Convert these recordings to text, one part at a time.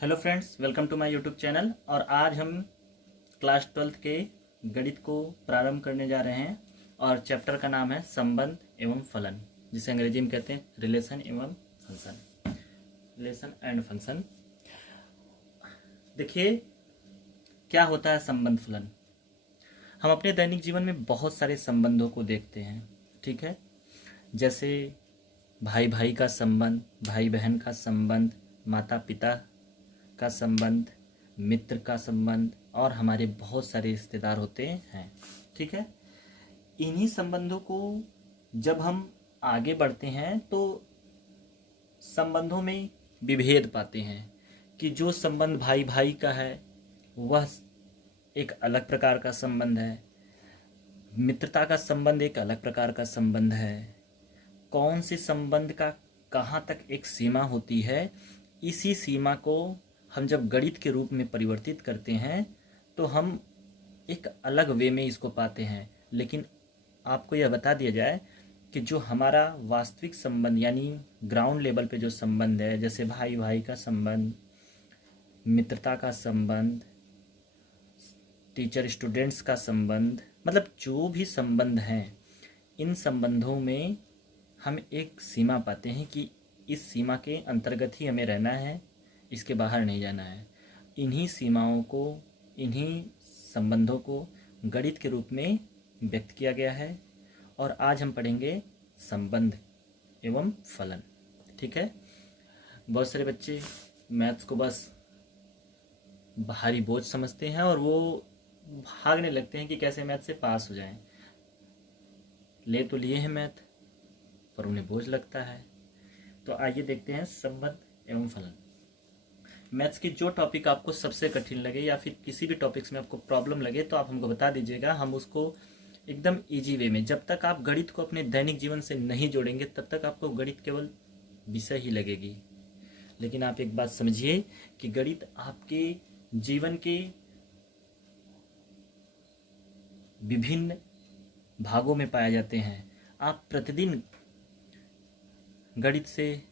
Hello friends, welcome to my YouTube channel. और आज हम क्लास 12th के गणित को प्रारंभ करने जा रहे हैं और चैप्टर का नाम है संबंध एवं फलन, जिसे अंग्रेजी में कहते हैं रिलेशन एवं फंक्शन, रिलेशन एंड फंक्शन। देखिए, क्या होता है संबंध फलन। हम अपने दैनिक जीवन में बहुत सारे संबंधों को देखते हैं, ठीक है। जैसे भाई भाई का संबंध, भाई बहन का संबंध, माता पिता का संबंध, मित्र का संबंध और हमारे बहुत सारे रिश्तेदार होते हैं, ठीक है। इन्हीं संबंधों को जब हम आगे बढ़ते हैं तो संबंधों में विभेद पाते हैं कि जो संबंध भाई भाई का है वह एक अलग प्रकार का संबंध है, मित्रता का संबंध एक अलग प्रकार का संबंध है। कौन से संबंध का कहाँ तक एक सीमा होती है, इसी सीमा को हम जब गणित के रूप में परिवर्तित करते हैं तो हम एक अलग वे में इसको पाते हैं। लेकिन आपको यह बता दिया जाए कि जो हमारा वास्तविक संबंध यानी ग्राउंड लेवल पे जो संबंध है, जैसे भाई भाई का संबंध, मित्रता का संबंध, टीचर स्टूडेंट्स का संबंध, मतलब जो भी संबंध हैं, इन संबंधों में हम एक सीमा पाते हैं कि इस सीमा के अंतर्गत ही हमें रहना है, इसके बाहर नहीं जाना है। इन्हीं सीमाओं को, इन्हीं संबंधों को गणित के रूप में व्यक्त किया गया है और आज हम पढ़ेंगे संबंध एवं फलन, ठीक है। बहुत सारे बच्चे मैथ्स को बस भारी बोझ समझते हैं और वो भागने लगते हैं कि कैसे मैथ से पास हो जाएं। ले तो लिए हैं मैथ, पर उन्हें बोझ लगता है। तो आइए देखते हैं संबंध एवं फलन। मैथ्स की जो टॉपिक आपको सबसे कठिन लगे या फिर किसी भी टॉपिक्स में आपको प्रॉब्लम लगे तो आप हमको बता दीजिएगा, हम उसको एकदम इजी वे में, जब तक आप गणित को अपने दैनिक जीवन से नहीं जोड़ेंगे तब तक आपको गणित केवल विषय ही लगेगी। लेकिन आप एक बात समझिए कि गणित आपके जीवन के विभिन्न भागों में पाए जाते हैं। आप प्रतिदिन गणित से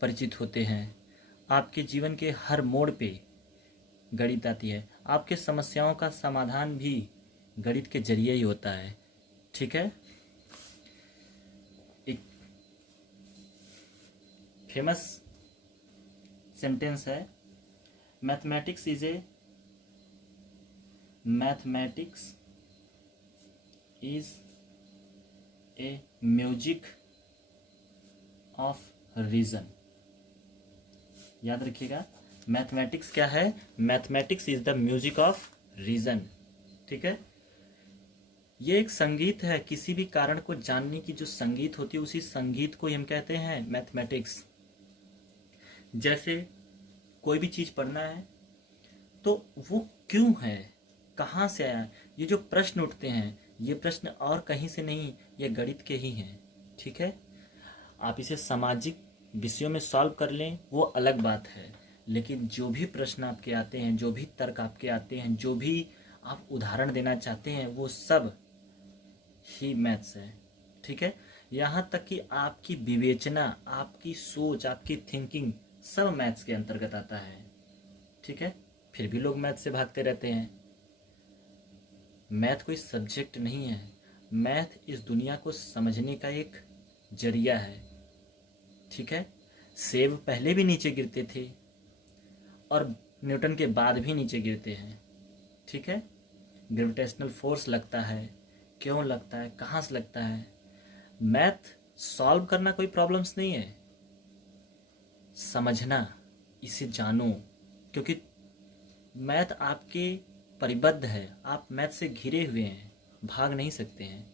परिचित होते हैं, आपके जीवन के हर मोड़ पे गणित आती है। आपके समस्याओं का समाधान भी गणित के जरिए ही होता है, ठीक है। एक फेमस सेंटेंस है, mathematics is a music of reason. याद रखिएगा, मैथमेटिक्स क्या है? Mathematics is the music of reason, ठीक है। ये एक संगीत है, किसी भी कारण को जानने की जो संगीत होती है उसी संगीत को हम कहते हैं मैथमेटिक्स। जैसे कोई भी चीज पढ़ना है तो वो क्यों है, कहाँ से आया, ये जो प्रश्न उठते हैं ये प्रश्न और कहीं से नहीं, ये गणित के ही हैं, ठीक है। आप इसे सामाजिक विषयों में सॉल्व कर लें वो अलग बात है, लेकिन जो भी प्रश्न आपके आते हैं, जो भी तर्क आपके आते हैं, जो भी आप उदाहरण देना चाहते हैं, वो सब ही मैथ्स है, ठीक है। यहाँ तक कि आपकी विवेचना, आपकी सोच, आपकी थिंकिंग सब मैथ्स के अंतर्गत आता है, ठीक है। फिर भी लोग मैथ से भागते रहते हैं। मैथ कोई सब्जेक्ट नहीं है, मैथ इस दुनिया को समझने का एक जरिया है, ठीक है। सेब पहले भी नीचे गिरते थे और न्यूटन के बाद भी नीचे गिरते हैं, ठीक है। ग्रेविटेशनल फोर्स लगता है, क्यों लगता है, कहाँ से लगता है। मैथ सॉल्व करना कोई प्रॉब्लम्स नहीं है, समझना, इसे जानो, क्योंकि मैथ आपके परिबद्ध है, आप मैथ से घिरे हुए हैं, भाग नहीं सकते हैं।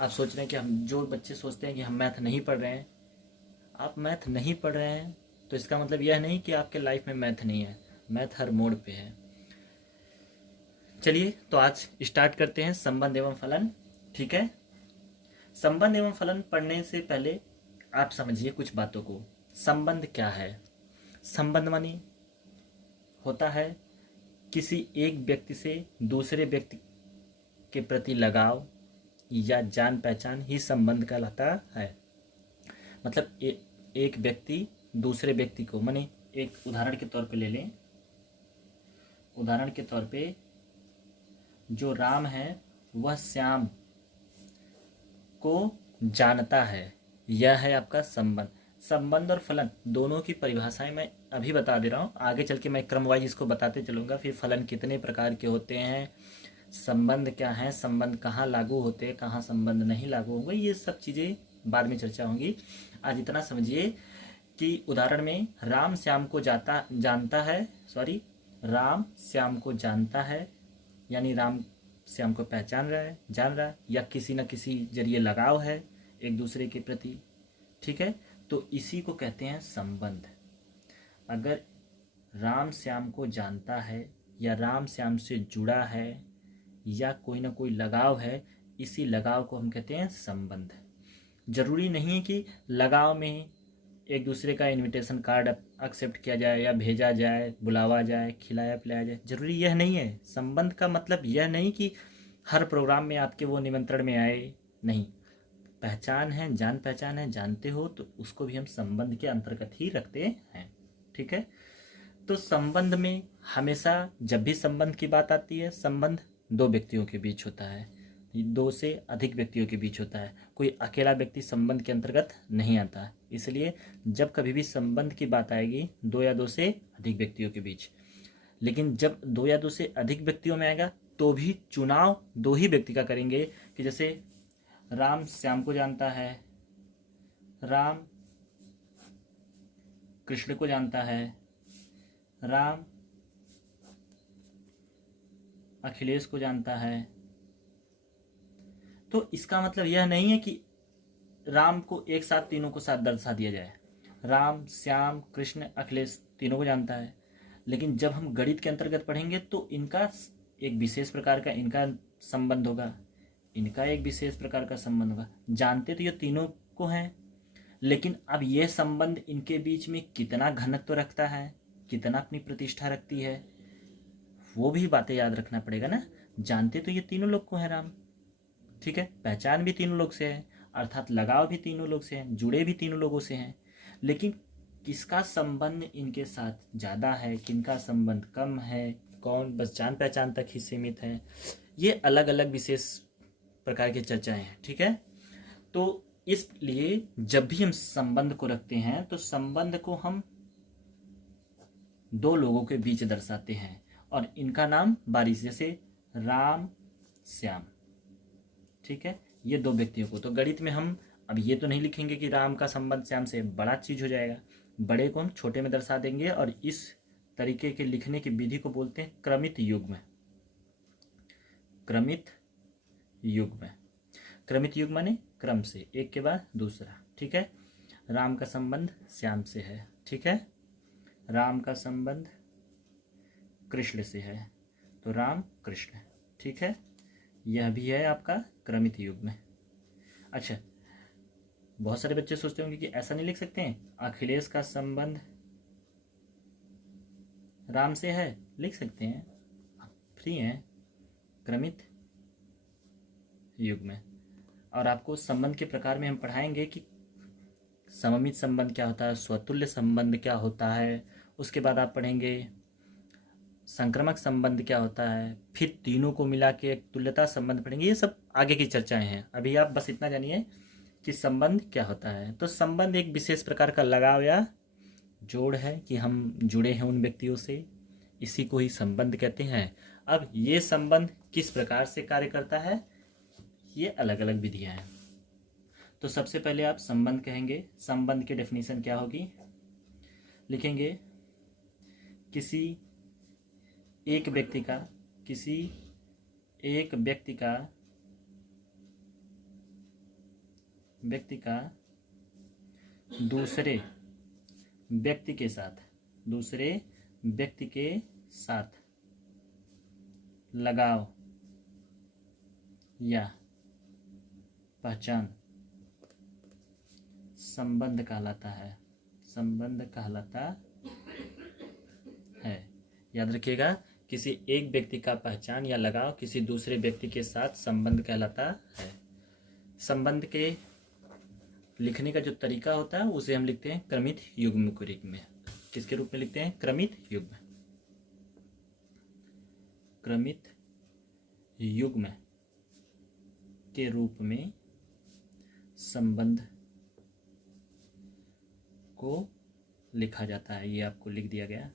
आप सोच रहे हैं कि हम, जो बच्चे सोचते हैं कि हम मैथ नहीं पढ़ रहे हैं, आप मैथ नहीं पढ़ रहे हैं तो इसका मतलब यह नहीं कि आपके लाइफ में मैथ नहीं है, मैथ हर मोड़ पे है। चलिए तो आज स्टार्ट करते हैं संबंध एवं फलन, ठीक है। संबंध एवं फलन पढ़ने से पहले आप समझिए कुछ बातों को। संबंध क्या है? संबंध मानी होता है किसी एक व्यक्ति से दूसरे व्यक्ति के प्रति लगाव या जान पहचान ही संबंध कहलाता है। मतलब एक व्यक्ति दूसरे व्यक्ति को, माने एक उदाहरण के तौर पे ले लें, उदाहरण के तौर पे जो राम है वह श्याम को जानता है, यह है आपका संबंध। संबंध और फलन दोनों की परिभाषाएं मैं अभी बता दे रहा हूँ, आगे चल के मैं क्रम वाइज इसको बताते चलूँगा। फिर फलन कितने प्रकार के होते हैं, संबंध क्या है, संबंध कहाँ लागू होते हैं, कहाँ संबंध नहीं लागू होंगे, ये सब चीज़ें बाद में चर्चा होंगी। आज इतना समझिए कि उदाहरण में राम श्याम को जानता है, राम श्याम को जानता है, यानी राम श्याम को पहचान रहा है, जान रहा है, या किसी न किसी जरिए लगाव है एक दूसरे के प्रति, ठीक है। तो इसी को कहते हैं संबंध। अगर राम श्याम को जानता है या राम श्याम से जुड़ा है या कोई ना कोई लगाव है, इसी लगाव को हम कहते हैं संबंध। जरूरी नहीं है कि लगाव में एक दूसरे का इनविटेशन कार्ड एक्सेप्ट किया जाए या भेजा जाए, बुलावा जाए, खिलाया पिलाया जाए, जरूरी यह नहीं है। संबंध का मतलब यह नहीं कि हर प्रोग्राम में आपके वो निमंत्रण में आए, नहीं। पहचान है, जान पहचान है, जानते हो, तो उसको भी हम संबंध के अंतर्गत ही रखते हैं, ठीक है। तो संबंध में हमेशा जब भी संबंध की बात आती है, संबंध दो व्यक्तियों के बीच होता है, दो से अधिक व्यक्तियों के बीच होता है, कोई अकेला व्यक्ति संबंध के अंतर्गत नहीं आता। इसलिए जब कभी भी संबंध की बात आएगी, दो या दो से अधिक व्यक्तियों के बीच, लेकिन जब दो या दो से अधिक व्यक्तियों में आएगा तो भी चुनाव दो ही व्यक्ति का करेंगे, कि जैसे राम श्याम को जानता है, राम कृष्ण को जानता है, राम अखिलेश को जानता है। तो इसका मतलब यह नहीं है कि राम को एक साथ तीनों को साथ दर्शा दिया जाए। राम श्याम कृष्ण अखिलेश तीनों को जानता है, लेकिन जब हम गणित के अंतर्गत पढ़ेंगे तो इनका एक विशेष प्रकार का इनका संबंध होगा, इनका एक विशेष प्रकार का संबंध होगा। जानते तो ये तीनों को हैं, लेकिन अब यह संबंध इनके बीच में कितना घनत्व रखता है, कितना अपनी प्रतिष्ठा रखती है, वो भी बातें याद रखना पड़ेगा ना। जानते तो ये तीनों लोग को है राम, ठीक है, पहचान भी तीनों लोग से है, अर्थात लगाव भी तीनों लोग से है, जुड़े भी तीनों लोगों से हैं, लेकिन किसका संबंध इनके साथ ज़्यादा है, किनका संबंध कम है, कौन बस जान पहचान तक ही सीमित है, ये अलग अलग विशेष प्रकार की चर्चाएं हैं, ठीक है। तो इसलिए जब भी हम संबंध को रखते हैं तो संबंध को हम दो लोगों के बीच दर्शाते हैं और इनका नाम बारिश, जैसे राम श्याम, ठीक है, ये दो व्यक्तियों को। तो गणित में हम अब ये तो नहीं लिखेंगे कि राम का संबंध श्याम से, बड़ा चीज हो जाएगा, बड़े को हम छोटे में दर्शा देंगे। और इस तरीके के लिखने की विधि को बोलते हैं क्रमित युग्म। क्रमित युग्म, क्रमित युग्म माने क्रम से एक के बाद दूसरा, ठीक है। राम का संबंध श्याम से है, ठीक है, राम का संबंध कृष्ण से है, तो राम कृष्ण, ठीक है। यह भी है आपका क्रमित युग्म। अच्छा, बहुत सारे बच्चे सोचते होंगे कि ऐसा नहीं लिख सकते हैं, अखिलेश का संबंध राम से है, लिख सकते हैं, फ्री हैं, क्रमित युग्म। और आपको संबंध के प्रकार में हम पढ़ाएंगे कि सममित संबंध क्या होता है, स्वतुल्य संबंध क्या होता है, उसके बाद आप पढ़ेंगे संक्रमक संबंध क्या होता है, फिर तीनों को मिला के एक तुल्यता संबंध पढ़ेंगे। ये सब आगे की चर्चाएं हैं, अभी आप बस इतना जानिए कि संबंध क्या होता है। तो संबंध एक विशेष प्रकार का लगाव या जोड़ है कि हम जुड़े हैं उन व्यक्तियों से, इसी को ही संबंध कहते हैं। अब ये संबंध किस प्रकार से कार्य करता है, ये अलग अलग विधियां हैं। तो सबसे पहले आप संबंध कहेंगे, संबंध की डेफिनेशन क्या होगी, लिखेंगे किसी एक व्यक्ति का, किसी एक व्यक्ति का दूसरे व्यक्ति के साथ, दूसरे व्यक्ति के साथ लगाव या पहचान संबंध कहलाता है, संबंध कहलाता है। याद रखिएगा, किसी एक व्यक्ति का पहचान या लगाव किसी दूसरे व्यक्ति के साथ संबंध कहलाता है। संबंध के लिखने का जो तरीका होता है उसे हम लिखते हैं क्रमित युग्म के रूप में। किसके रूप में लिखते हैं? क्रमित युग्म। क्रमित युग्म के रूप में संबंध को लिखा जाता है। ये आपको लिख दिया गया,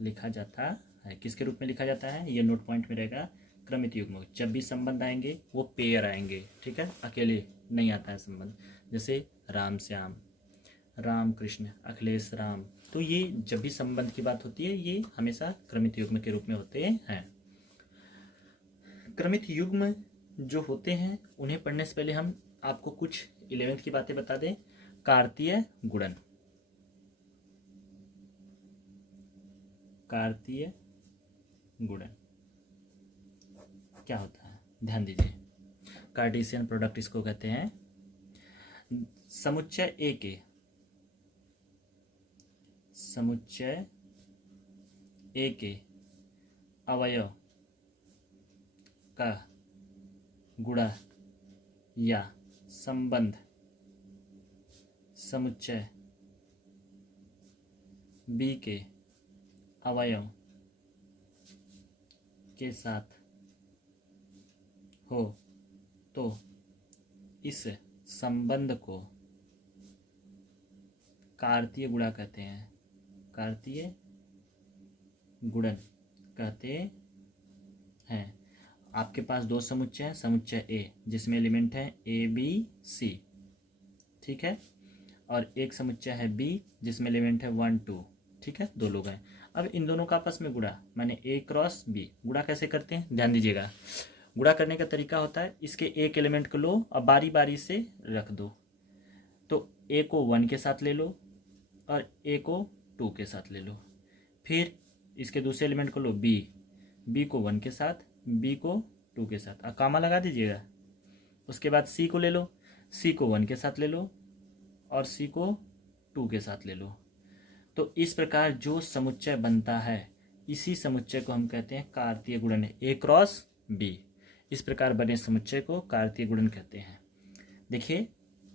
लिखा जाता है। किसके रूप में लिखा जाता है? ये नोट पॉइंट में रहेगा, क्रमित युग्म। जब भी संबंध आएंगे वो पेयर आएंगे, ठीक है, अकेले नहीं आता है संबंध। जैसे राम श्याम, राम कृष्ण, अखिलेश राम। तो ये जब भी संबंध की बात होती है ये हमेशा क्रमित युग्म के रूप में होते हैं। क्रमित युग्म जो होते हैं उन्हें पढ़ने से पहले हम आपको कुछ 11th की बातें बता दें। कार्तीय गुणन, कार्तीय गुणन क्या होता है ध्यान दीजिए। कार्टेशियन प्रोडक्ट इसको कहते हैं। समुच्चय ए के, समुच्चय ए के अवयव का गुणा या संबंध समुच्चय बी के अवयव के साथ हो तो इस संबंध को कार्तीय गुणा कहते हैं। कार्तीय गुणन कहते हैं। आपके पास दो समुच्चय हैं, समुच्चय ए जिसमें एलिमेंट है ए बी सी, ठीक है, और एक समुच्चय है बी जिसमें एलिमेंट है 1 2, ठीक है, दो लोग हैं। अब इन दोनों का आपस में गुणा, माने ए क्रॉस बी। गुणा कैसे करते हैं ध्यान दीजिएगा। गुणा करने का तरीका होता है इसके एक एलिमेंट को लो और बारी बारी से रख दो। तो ए को 1 के साथ ले लो और ए को 2 के साथ ले लो। फिर इसके दूसरे एलिमेंट को लो बी, बी को 1 के साथ, बी को 2 के साथ, कामा लगा दीजिएगा। उसके बाद सी को ले लो, सी को 1 के साथ ले लो और सी को 2 के साथ ले लो। तो इस प्रकार जो समुच्चय बनता है इसी समुच्चय को हम कहते हैं कार्तीय गुणन। ए क्रॉस बी, इस प्रकार बने समुच्चय को कार्तीय गुणन कहते हैं। देखिए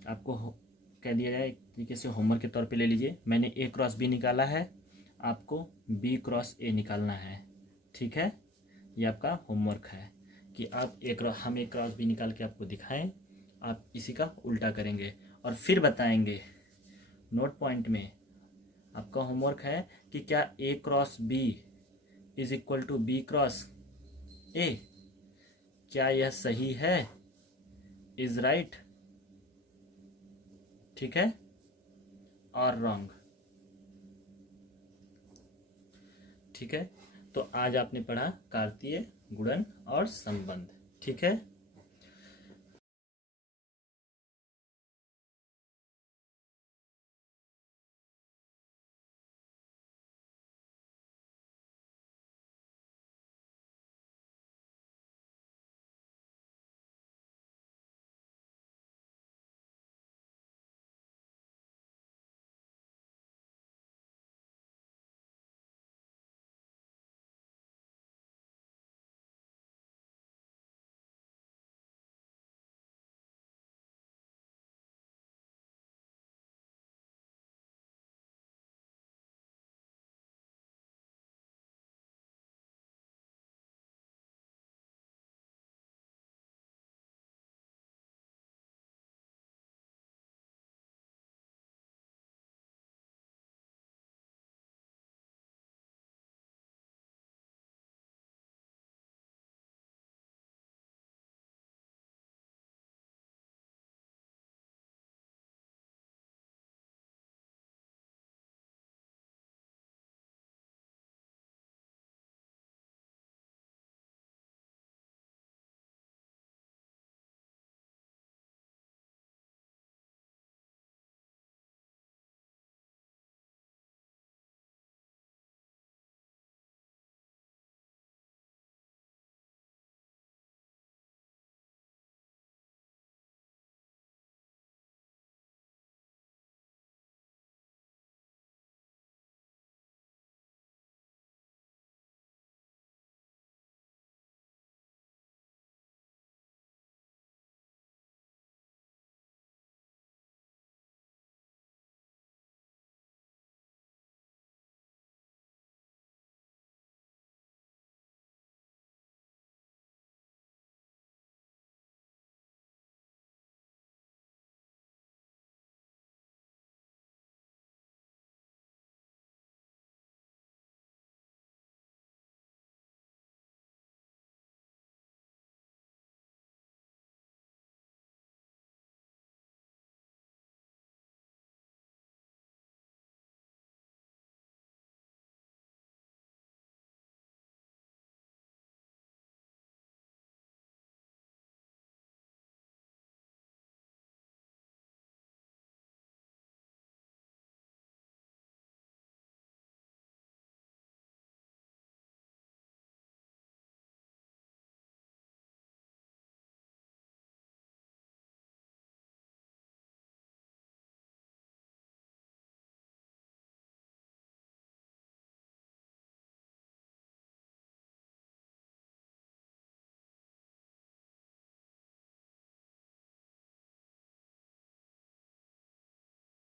आपको कह दिया जाए एक तरीके से होमवर्क के तौर पे ले लीजिए। मैंने ए क्रॉस बी निकाला है, आपको बी क्रॉस ए निकालना है, ठीक है। ये आपका होमवर्क है कि आप हम ए क्रॉस बी निकाल के आपको दिखाएं। आप इसी का उल्टा करेंगे और फिर बताएंगे। नोट पॉइंट में आपका होमवर्क है कि क्या A cross B is equal to B cross A, क्या यह सही है? इज राइट, ठीक है, और रॉन्ग, ठीक है। तो आज आपने पढ़ा कार्तीय गुणन और संबंध, ठीक है।